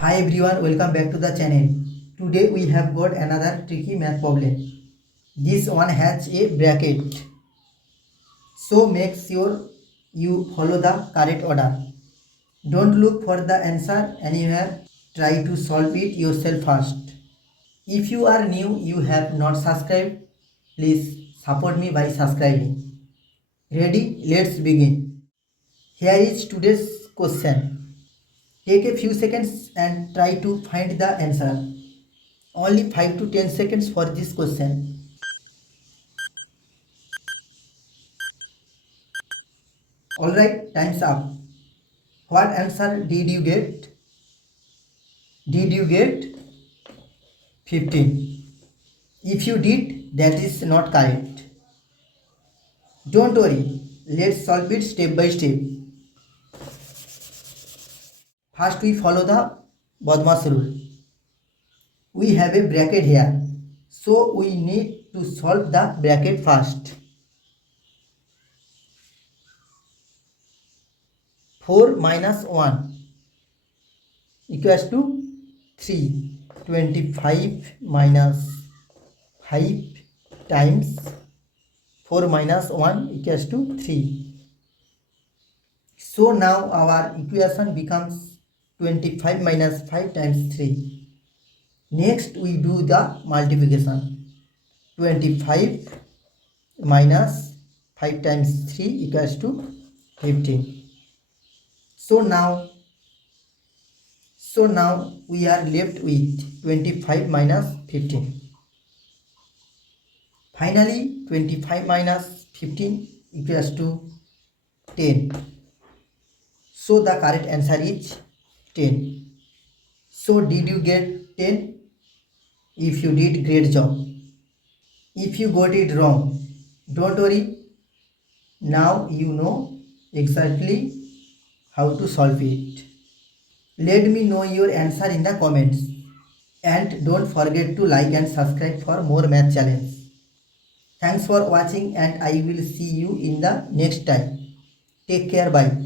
Hi everyone, welcome back to the channel. Today we have got another tricky math problem. This one has a bracket. So make sure you follow the correct order. Don't look for the answer anywhere. Try to solve it yourself first. If you are new, you have not subscribed, please support me by subscribing. Ready? Let's begin. Here is today's question. Take a few seconds and try to find the answer. Only 5 to 10 seconds for this question. Alright, time's up. What answer did you get? Did you get 15? If you did, that is not correct. Don't worry, let's solve it step by step. First we follow the BODMAS rule. We have a bracket here, so we need to solve the bracket first. 4 minus 1 equals to 3. 25 minus 5 times 4 minus 1 equals to 3. So now our equation becomes 25 minus 5 times 3. Next we do the multiplication. 25 minus 5 times 3 equals to 15. So now we are left with 25 minus 15. Finally, 25 minus 15 equals to 10. So the correct answer is 10. So did you get 10? If you did, great job. If you got it wrong, don't worry. Now you know exactly how to solve it. Let me know your answer in the comments. And don't forget to like and subscribe for more math challenges. Thanks for watching and I will see you in the next time. Take care, bye.